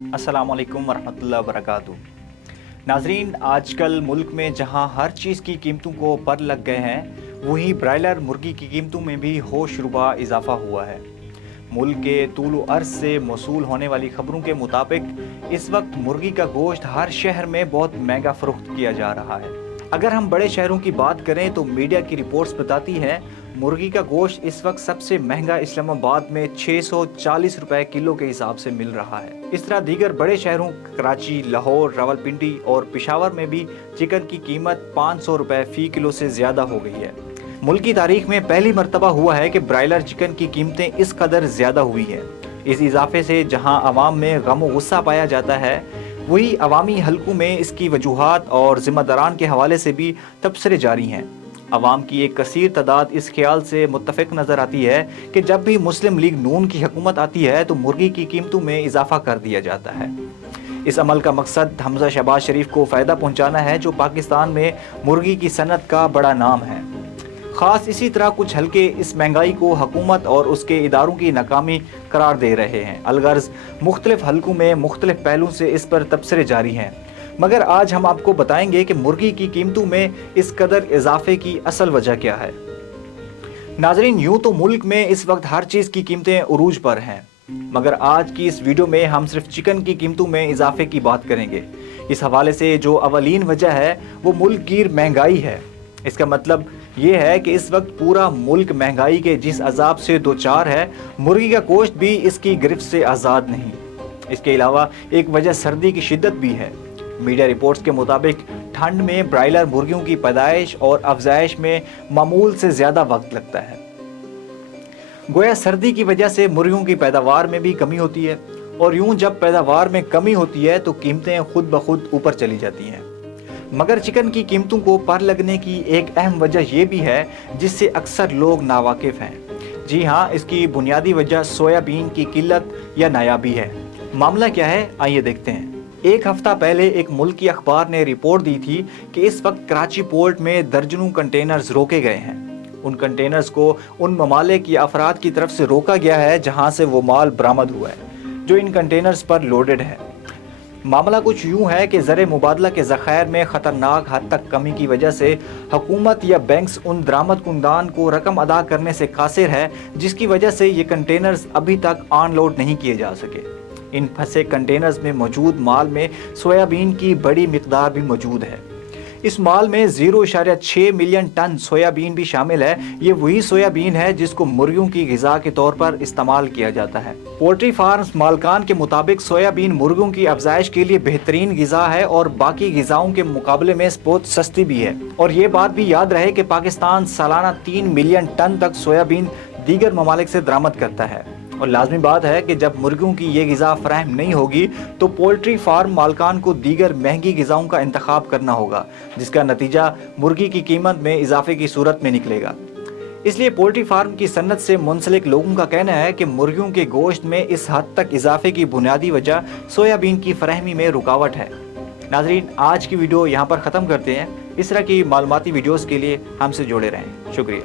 अस्सलाम वालेकुम वरहमतुल्लाहि वबरकातुहू। नाजरीन, आजकल मुल्क में जहां हर चीज़ की कीमतों को पर लग गए हैं, वहीं ब्रायलर मुर्गी की कीमतों में भी होशरुबा इजाफा हुआ है। मुल्क के तूल अर्ज से मौसूल होने वाली खबरों के मुताबिक इस वक्त मुर्गी का गोश्त हर शहर में बहुत महंगा फरोख्त किया जा रहा है। अगर हम बड़े शहरों की बात करें तो मीडिया की रिपोर्ट्स बताती है मुर्गी का गोश्त इस वक्त सबसे महंगा इस्लामाबाद में 640 रुपए किलो के हिसाब से मिल रहा है। इस तरह दीगर बड़े शहरों कराची, लाहौर, रावलपिंडी और पेशावर में भी चिकन की कीमत 500 रुपए फी किलो से ज्यादा हो गई है। मुल्क की तारीख में पहली मर्तबा हुआ है कि ब्रायलर चिकन की कीमतें इस कदर ज्यादा हुई है। इस इजाफे से जहां अवाम में गम व गुस्सा पाया जाता है, वही अवामी हलकों में इसकी वजूहात और जिम्मेदारान के हवाले से भी तबसरे जारी हैं। अवाम की एक कसीर तादाद इस ख्याल से मुत्तफिक नज़र आती है कि जब भी मुस्लिम लीग नून की हुकूमत आती है तो मुर्गी की कीमतों में इजाफा कर दिया जाता है। इस अमल का मकसद हमजा शहबाज शरीफ को फ़ायदा पहुँचाना है, जो पाकिस्तान में मुर्गी की सनत का बड़ा नाम है। ख़ास इसी तरह कुछ हल्के इस महंगाई को हुकूमत और उसके इदारों की नाकामी करार दे रहे हैं। अलगर्ज मुख्तलिफ हलकों में मुख्तलिफ पहलू से इस पर तबसरे जारी हैं, मगर आज हम आपको बताएंगे कि मुर्गी की कीमतों में इस कदर इजाफे की असल वजह क्या है। नाजरीन, यूं तो मुल्क में इस वक्त हर चीज़ की कीमतें उरूज पर हैं, मगर आज की इस वीडियो में हम सिर्फ चिकन की कीमतों में इजाफे की बात करेंगे। इस हवाले से जो अवलीन वजह है वो मुल्क गिर महंगाई है। इसका मतलब ये है कि इस वक्त पूरा मुल्क महंगाई के जिस अजाब से दो चार है, मुर्गी का गोश्त भी इसकी गिरफ्त से आज़ाद नहीं। इसके अलावा एक वजह सर्दी की शिद्दत भी है। मीडिया रिपोर्ट्स के मुताबिक ठंड में ब्रायलर मुर्गियों की पैदाइश और अफजाइश में मामूल से ज़्यादा वक्त लगता है। गोया सर्दी की वजह से मुर्गियों की पैदावार में भी कमी होती है, और यूं जब पैदावार में कमी होती है तो कीमतें खुद ब खुद ऊपर चली जाती हैं। मगर चिकन की कीमतों को पर लगने की एक अहम वजह यह भी है जिससे अक्सर लोग नावाकिफ हैं। जी हाँ, इसकी बुनियादी वजह सोयाबीन की किल्लत या नायाबी है। मामला क्या है, आइए देखते हैं। एक हफ्ता पहले एक मुल्की अखबार ने रिपोर्ट दी थी कि इस वक्त कराची पोर्ट में दर्जनों कंटेनर्स रोके गए हैं। उन कंटेनर्स को उन ममालिक या अफराद की तरफ से रोका गया है जहां से वो माल बरामद हुआ है जो इन कंटेनर्स पर लोडेड है। मामला कुछ यूं है कि ज़र मुबादला के ज़खायर में ख़तरनाक हद तक कमी की वजह से हुकूमत या बैंक्स उन दरामद कुंदान को रकम अदा करने से कासिर है, जिसकी वजह से ये कंटेनर्स अभी तक अनलोड नहीं किए जा सके। इन फंसे कंटेनर्स में मौजूद माल में सोयाबीन की बड़ी मिकदार भी मौजूद है। इस माल में 0.6 मिलियन टन सोयाबीन भी शामिल है। ये वही सोयाबीन है जिसको मुर्गियों की ग़िज़ा के तौर पर इस्तेमाल किया जाता है। पोल्ट्री फार्म्स मालकान के मुताबिक सोयाबीन मुर्गियों की अफजाइश के लिए बेहतरीन ग़िज़ा है और बाकी ग़िज़ाओं के मुकाबले में बहुत सस्ती भी है। और ये बात भी याद रहे कि पाकिस्तान सालाना 3 मिलियन टन तक सोयाबीन दीगर ममालिक से दरामद करता है। और लाजमी बात है कि जब मुर्गियों की ये ग़िज़ा फराहम नहीं होगी तो पोल्ट्री फार्म मालकान को दीगर महंगी ग़िज़ाओं का इंतखाब करना होगा, जिसका नतीजा मुर्गी की कीमत में इजाफे की सूरत में निकलेगा। इसलिए पोल्ट्री फार्म की सन्नत से मुंसलिक लोगों का कहना है कि मुर्गियों के गोश्त में इस हद तक इजाफे की बुनियादी वजह सोयाबीन की फराहमी में रुकावट है। नाजरीन, आज की वीडियो यहाँ पर ख़त्म करते हैं। इस तरह की मालूमाती वीडियोज़ के लिए हमसे जुड़े रहें। शुक्रिया।